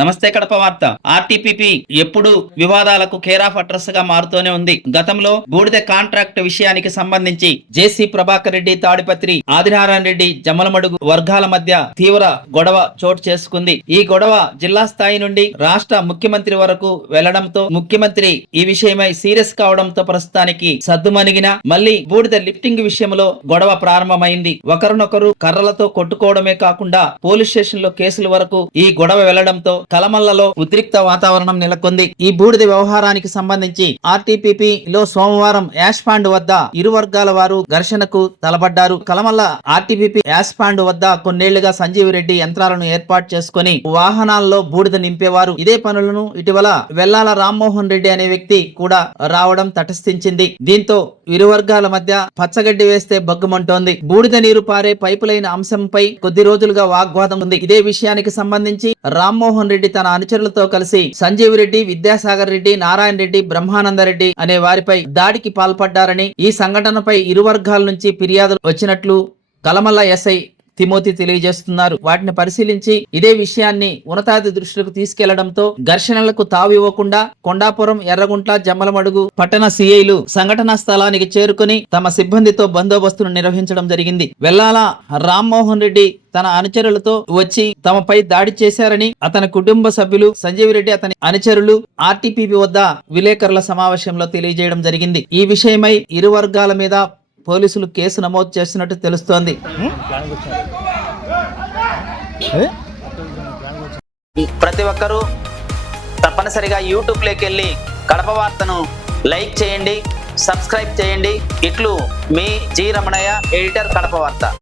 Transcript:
నమస్తే కడప వార్త. ఆర్టీపీపీ ఎప్పుడు వివాదాలకు కేర్ ఆఫ్ అడ్రస్ గా మారుతూనే ఉంది. గతంలో బూడిద కాంట్రాక్ట్ విషయానికి సంబంధించి జేసీ ప్రభాకర్ రెడ్డి, తాడిపత్రి ఆదినారాయణ రెడ్డి, జమ్మలమడుగు వర్గాల మధ్య తీవ్ర గొడవ చోటు చేసుకుంది. ఈ గొడవ జిల్లా స్థాయి నుండి రాష్ట్ర ముఖ్యమంత్రి వరకు వెళ్లడంతో ముఖ్యమంత్రి ఈ విషయమై సీరియస్ కావడంతో ప్రస్తుతానికి సద్దుమణిగిన మళ్లీ బూడిద లిఫ్టింగ్ విషయంలో గొడవ ప్రారంభమైంది. ఒకరినొకరు కర్రలతో కొట్టుకోవడమే కాకుండా పోలీస్ స్టేషన్ లో కేసుల వరకు ఈ గొడవ వెళ్లడంతో కలమల్లలో ఉద్రిక్త వాతావరణం నెలకొంది. ఈ బూడిద వ్యవహారానికి సంబంధించి ఆర్టీపీపీ లో సోమవారం యాష్ పాండ్ వద్ద ఇరు వర్గాల వారు ఘర్షణకు తలపడ్డారు. కలమల్ల ఆర్టీపీపీ యాష్ పాండ్ వద్ద కొన్నేళ్లుగా సంజీవ్ రెడ్డి యంత్రాలను ఏర్పాటు చేసుకుని వాహనాల్లో బూడిద నింపేవారు. ఇదే పనులను ఇటీవల వెల్లాల రామ్మోహన్ రెడ్డి అనే వ్యక్తి కూడా రావడం తటస్థించింది. దీంతో ఇరు వర్గాల మధ్య పచ్చగడ్డి వేస్తే బగ్గుమంటోంది. బూడిద నీరు పారే పైపు లైన్ అంశంపై కొద్ది రోజులుగా వాగ్వాదం ఉంది. ఇదే విషయానికి సంబంధించి రామ్మోహన్ రెడ్డి తన అనుచరులతో కలిసి సంజీవ్ రెడ్డి, విద్యాసాగర్ రెడ్డి, నారాయణ రెడ్డి, బ్రహ్మానందరెడ్డి అనే వారిపై దాడికి పాల్పడ్డారని, ఈ సంఘటనపై ఇరు వర్గాల నుంచి ఫిర్యాదులు వచ్చినట్లు కలమల్ల ఎస్ఐ తిమోతి తెలియజేస్తున్నారు. వాటిని పరిశీలించి ఇదే విషయాన్ని ఉన్నతాధి దృష్టికి తీసుకెళ్లడంతో ఘర్షణలకు తావివ్వకుండా కొండాపురం, ఎర్రగుంట్ల, జమ్మలమడుగు పట్టణ సిఐలు సంఘటనా స్థలానికి చేరుకుని తమ సిబ్బందితో బందోబస్తును నిర్వహించడం జరిగింది. వెల్లాల రామ్మోహన్ రెడ్డి తన అనుచరులతో వచ్చి తమపై దాడి చేశారని అతని కుటుంబ సభ్యులు, సంజీవ్ రెడ్డి అతని అనుచరులు ఆర్టీపీపీ వద్ద విలేకరుల సమావేశంలో తెలియజేయడం జరిగింది. ఈ విషయమై ఇరు వర్గాల మీద పోలీసులు కేసు నమోదు చేస్తున్నట్టు తెలుస్తోంది. ప్రతి ఒక్కరూ తప్పనిసరిగా యూట్యూబ్ లోకి వెళ్ళి కడప వార్తను లైక్ చేయండి, సబ్స్క్రైబ్ చేయండి. ఇట్లు మీ జి రమణయ్య, ఎడిటర్, కడప వార్త.